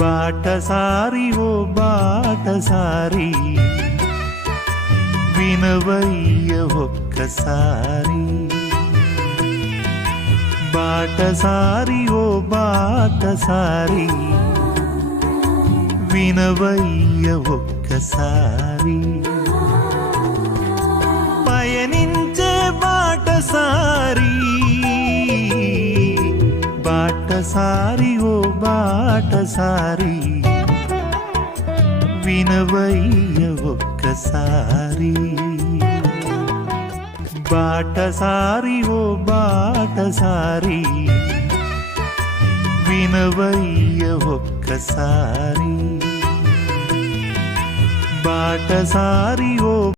బాటసారి ఓ బాటసారి వినవయ్య ఒక్కసారి. బాటసారి ఓ బాటసారి వినవయ్య ఒక్కసారి. పయనించే బాటసారి బాటసారి ఓ బాటసారి వినవయ్య ఒక్కసారి. బాటసారి ఓ బాటసారి వినవయ్య ఒక్కసారి. బాటసారి ఓ